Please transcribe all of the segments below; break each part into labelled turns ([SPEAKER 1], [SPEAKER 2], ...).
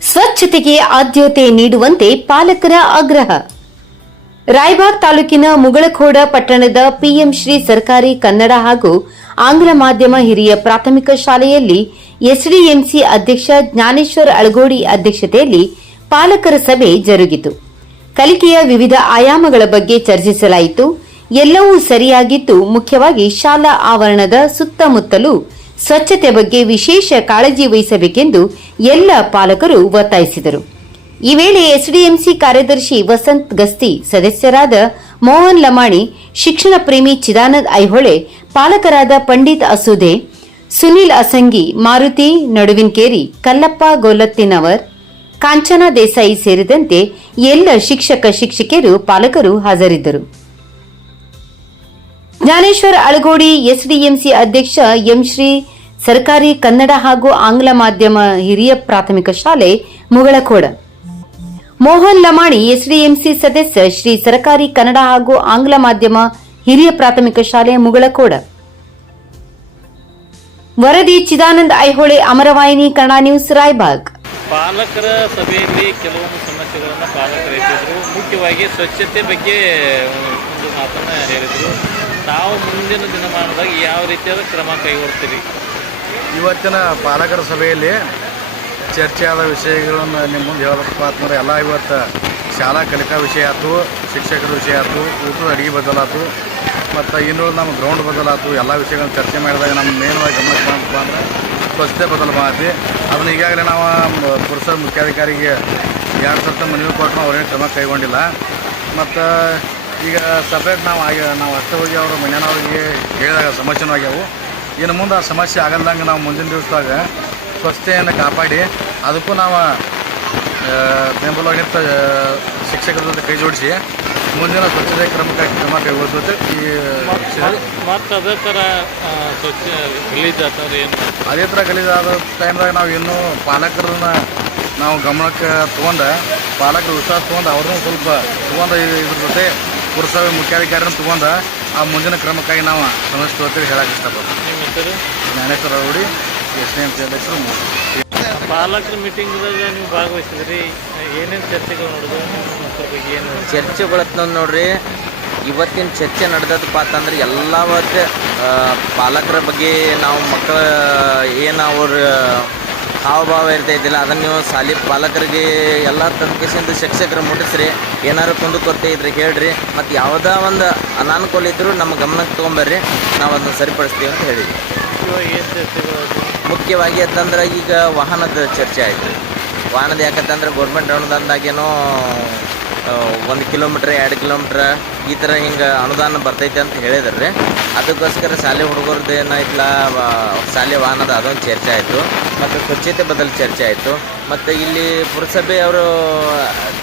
[SPEAKER 1] ಸ್ವಚ್ಛತೆಗೆ ಆದ್ಯತೆ ನೀಡುವಂತೆ ಪಾಲಕರ ಆಗ್ರಹ. ರಾಯಬಾಗ್ ತಾಲೂಕಿನ ಮುಗಳಖೋಡ ಪಟ್ಟಣದ ಪಿಎಂ ಶ್ರೀ ಸರ್ಕಾರಿ ಕನ್ನಡ ಹಾಗೂ ಆಂಗ್ಲ ಮಾಧ್ಯಮ ಹಿರಿಯ ಪ್ರಾಥಮಿಕ ಶಾಲೆಯಲ್ಲಿ ಎಸ್ಡಿಎಂಸಿ ಅಧ್ಯಕ್ಷ ಜ್ಞಾನೇಶ್ವರ್ ಅಳಗೋಡಿ ಅಧ್ಯಕ್ಷತೆಯಲ್ಲಿ ಪಾಲಕರ ಸಭೆ ಜರುಗಿತು. ಕಲಿಕೆಯ ವಿವಿಧ ಆಯಾಮಗಳ ಬಗ್ಗೆ ಚರ್ಚಿಸಲಾಯಿತು. ಎಲ್ಲವೂ ಸರಿಯಾಗಿದ್ದು ಮುಖ್ಯವಾಗಿ ಶಾಲಾ ಆವರಣದ ಸುತ್ತಮುತ್ತಲು ಸ್ವಚ್ಛತೆ ಬಗ್ಗೆ ವಿಶೇಷ ಕಾಳಜಿ ವಹಿಸಬೇಕೆಂದು ಎಲ್ಲ ಪಾಲಕರು ಒತ್ತಾಯಿಸಿದರು. ಈ ವೇಳೆ ಎಸ್ಡಿಎಂಸಿ ಕಾರ್ಯದರ್ಶಿ ವಸಂತ್ ಗಸ್ತಿ, ಸದಸ್ಯರಾದ ಮೋಹನ್ ಲಮಾಣಿ, ಶಿಕ್ಷಣ ಪ್ರೇಮಿ ಚಿದಾನಂದ್ ಐಹೊಳೆ, ಪಾಲಕರಾದ ಪಂಡಿತ್ ಅಸುದೆ, ಸುನಿಲ್ ಅಸಂಗಿ, ಮಾರುತಿ ನಡುವಿನಕೇರಿ, ಕಲ್ಲಪ್ಪ ಗೋಲತ್ತಿನವರ್ ಕಾಂಚನ ದೇಸಾಯಿ ಸೇರಿದಂತೆ ಎಲ್ಲ ಶಿಕ್ಷಕ ಶಿಕ್ಷಕಿಯರು ಪಾಲಕರು ಹಾಜರಿದ್ದರು. ಜ್ಞಾನೇಶ್ವರ ಅಳಗೋಡಿ ಎಸ್ಡಿಎಂಸಿ ಅಧ್ಯಕ್ಷ ಎಂ ಶ್ರೀ ಸರ್ಕಾರಿ ಕನ್ನಡ ಹಾಗೂ ಆಂಗ್ಲ ಮಾಧ್ಯಮ ಹಿರಿಯ ಪ್ರಾಥಮಿಕ ಶಾಲೆ ಮುಗಳಖೋಡ. ಮೋಹನ್ ಲಮಾಣಿ ಎಸ್ಡಿಎಂಸಿ ಸದಸ್ಯ ಶ್ರೀ ಸರ್ಕಾರಿ ಕನ್ನಡ ಹಾಗೂ ಆಂಗ್ಲ ಮಾಧ್ಯಮ ಹಿರಿಯ ಪ್ರಾಥಮಿಕ ಶಾಲೆ ಮುಗಳಖೋಡ. ವರದಿ ಚಿದಾನಂದ ಐಹೊಳೆ ಅಮರವಾಹಿನಿ ಕನ್ನಡ ನ್ಯೂಸ್ ರಾಯ್ಬಾಗ್.
[SPEAKER 2] ಪಾಲಕರ ಸಭೆಯಲ್ಲಿ ಕೆಲವೊಂದು ಸಮಸ್ಯೆಗಳನ್ನು ಪಾಲಕರು ಮುಖ್ಯವಾಗಿ ಸ್ವಚ್ಛತೆ ಬಗ್ಗೆ ಒಂದು ಮಾತನ್ನು ಹೇಳಿದರು. ನಾವು ಮುಂದಿನ ದಿನಮಾನದಾಗ ಯಾವ ರೀತಿಯಾದ ಕ್ರಮ ಕೈಗೊಳ್ತೀರಿ?
[SPEAKER 3] ಇವತ್ತಿನ ಪಾಲಕರ ಸಭೆಯಲ್ಲಿ ಚರ್ಚೆ ಆದ ವಿಷಯಗಳನ್ನು ನಿಮ್ಮ ಮುಂದೆ ಹೇಳಬೇಕಪ್ಪ ಅಂತಂದ್ರೆ, ಎಲ್ಲ ಇವತ್ತು ಶಾಲಾ ಕಲಿಕಾ ವಿಷಯ ಆಯ್ತು, ಶಿಕ್ಷಕರ ವಿಷಯ ಆಯ್ತು, ಊಟದ ಅಡುಗೆ ಬದಲಾತು ಮತ್ತು ಇನ್ನೂ ನಮ್ಮ ಗ್ರೌಂಡ್ ಬದಲಾತು ಎಲ್ಲ ವಿಷಯಗಳನ್ನ ಚರ್ಚೆ ಮಾಡಿದಾಗ ನಮ್ಮ ಮೇನ್ವಾಗಿ ಗಮನಕ್ಕೆ ಬಂತಪ್ಪ ಅಂದ್ರೆ ಸ್ವಚ್ಛತೆ ಬದಲು ಮಾಡಿ ಅದನ್ನ ಈಗಾಗಲೇ ನಾವು ಪುರುಷ ಮುಖ್ಯಾಧಿಕಾರಿಗೆ ಎರಡು ಸರ್ತ ಮನವಿ ಕೊಟ್ಟು ಅವ್ರೇನು ಕ್ರಮ ಕೈಗೊಂಡಿಲ್ಲ. ಮತ್ತು ಈಗ ಸಪ್ರೇಟ್ ನಾವು ಆಗಿ ನಾವು ಅಷ್ಟೇ ಹೋಗಿ ಅವರು ಮನೆಯವ್ರಿಗೆ ಹೇಳಿದಾಗ ಸಮಸ್ಯೆನೂ ಆಗ್ಯಾವು ಇನ್ನು ಮುಂದೆ ಆ ಸಮಸ್ಯೆ ಆಗಲ್ದಂಗೆ ನಾವು ಮುಂದಿನ ದಿವಸದಾಗ ಸ್ವಚ್ಛತೆಯನ್ನು ಕಾಪಾಡಿ ಅದಕ್ಕೂ ನಾವು ಬೆಂಬಲವಾಗಿರ್ತ ಬೆಂಬಲವಾಗಿ ಶಿಕ್ಷಕರ ಜೊತೆ ಕೈ ಜೋಡಿಸಿ ಮುಂದಿನ ಸ್ವಚ್ಛತೆ ಕ್ರಮಕ್ಕಾಗಿ ಕ್ರಮ ಕೈಗೊಳ್ಳುತ್ತೆ ಈ
[SPEAKER 2] ಮತ್ತು ಅದೇ ಥರ ಸ್ವಚ್ಛ ಏನು
[SPEAKER 3] ಅದೇ ಥರ ಗಲೀಜಾದ ಟೈಮ್ದಾಗ ನಾವು ಇನ್ನೂ ಪಾಲಕರನ್ನ ನಾವು ಗಮನಕ್ಕೆ ತೊಗೊಂಡು ಪಾಲಕರು ವಿಶ್ವಾಸ ತೊಗೊಂಡು ಅವ್ರನ್ನೂ ಸ್ವಲ್ಪ ತೊಗೊಂಡು ಇದ್ರ ಜೊತೆ ಪುರಸಭೆ ಮುಖ್ಯಾಧಿಕಾರಿನ ತೊಗೊಂಡು ಆ ಮುಂದಿನ ಕ್ರಮಕ್ಕಾಗಿ ನಾವು ಸಮಸ್ಯೆ ತೊಗೊತೀವಿ ಹೇಳಕ್ಕೆ ಇಷ್ಟಪಡ್ತೀವಿ
[SPEAKER 2] ನಿಮ್ಮ ಹೆಸರು?
[SPEAKER 3] Jnaneshwar Raudi S D M C ಅಧ್ಯಕ್ಷರು ಮೂರು.
[SPEAKER 2] ಪಾಲಕರ ಮೀಟಿಂಗ್ದಾಗ ನೀವು ಭಾಗವಹಿಸಿದ್ರಿ. ಏನೇನು ಚರ್ಚೆಗಳು ನೋಡಿದ್ರು ಏನು ಚರ್ಚೆ ಬಗ್ಗೆ ಏನು
[SPEAKER 4] ಚರ್ಚೆಗಳತ್ತ ನೋಡ್ರಿ ಇವತ್ತಿನ ಚರ್ಚೆ ನಡೆದದಪ್ಪ ಅಂತಂದ್ರೆ ಎಲ್ಲ ಒಟ್ಟು ಆ, ಪಾಲಕರ ಬಗ್ಗೆ ನಾವು ಮಕ್ಕಳ ಏನು ಅವ್ರ ಹಾವಭಾವ ಇರ್ತೈತಿಲ್ಲ ಅದನ್ನು ನೀವು ಸಾಲಿ ಪಾಲಕರಿಗೆ ಎಲ್ಲ ತಂದು ಶಿಕ್ಷಕರು ಮುಟ್ಟಿಸ್ರಿ. ಏನಾರು ಕುಂದುಕೊರತೆ ಇದ್ರೆ ಹೇಳ್ರಿ. ಮತ್ತು ಯಾವುದೇ ಒಂದು ಅನಾನುಕೂಲ ಇದ್ದರೂ ನಮ್ಮ ಗಮನಕ್ಕೆ ತೊಗೊಂಬರ್ರಿ. ನಾವು ಅದನ್ನು ಸರಿಪಡಿಸ್ತೀವಿ ಅಂತ ಹೇಳಿದ್ವಿ. ಮುಖ್ಯವಾಗಿ ಅಂತಂದ್ರೆ ಈಗ ವಾಹನದ ಚರ್ಚೆ ಆಯಿತು. ವಾಹನದ ಯಾಕಂತಂದ್ರೆ ಗೌರ್ಮೆಂಟ್ ಅನುದಾನದಾಗೇನೋ ಒಂದು ಕಿಲೋಮೀಟ್ರ್, ಎರಡು ಕಿಲೋಮೀಟ್ರ್ ಈ ಥರ ಹಿಂಗೆ ಅನುದಾನ ಬರ್ತೈತೆ ಅಂತ ಹೇಳಿದ್ರಿ. ಅದಕ್ಕೋಸ್ಕರ ಶಾಲೆ ಹುಡುಗರದ್ದು ಏನಾಯ್ತಲ್ಲ ಶಾಲೆ ವಾಹನದ ಅದೊಂದು ಚರ್ಚೆ ಆಯಿತು. ಮತ್ತು ಸ್ವಚ್ಛತೆ ಬದಲು ಚರ್ಚೆ ಆಯಿತು. ಮತ್ತು ಇಲ್ಲಿ ಪುರಸಭೆ ಅವರು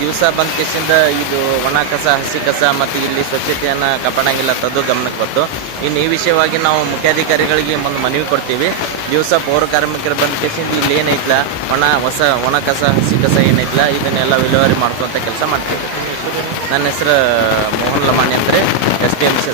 [SPEAKER 4] ದಿವಸ ಬಂದ ಕೇಸಿಂದ ಇದು ಒಣ ಕಸ, ಹಸಿ ಕಸ ಮತ್ತು ಇಲ್ಲಿ ಸ್ವಚ್ಛತೆಯನ್ನು ಕಾಪಾಡಂಗಿಲ್ಲ ತದ್ದು ಗಮನಕ್ಕೆ ಬಂತು. ಇನ್ನು ಈ ವಿಷಯವಾಗಿ ನಾವು ಮುಖ್ಯಾಧಿಕಾರಿಗಳಿಗೆ ಒಂದು ಮನವಿ ಕೊಡ್ತೀವಿ. ದಿವಸ ಪೌರ ಕಾರ್ಮಿಕರು ಬಂದ ಕೇಸಿಂದ ಇಲ್ಲಿ ಏನೈತ್ಲ? ಒಣ, ಹೊಸ, ಒಣ ಕಸ, ಹಸಿ ಕಸ ಏನೈತಲ್ಲ ಇದನ್ನೆಲ್ಲ ವಿಲೇವಾರಿ ಮಾಡ್ಕೊಂತ ಕೆಲಸ ಮಾಡ್ತೀವಿ. ನನ್ನ ಹೆಸರು ಮೋಹನ್ ಲಮಾಣಿ ಅಂದರೆ ಎಸ್ ಡಿ ಎಂ ಸಿ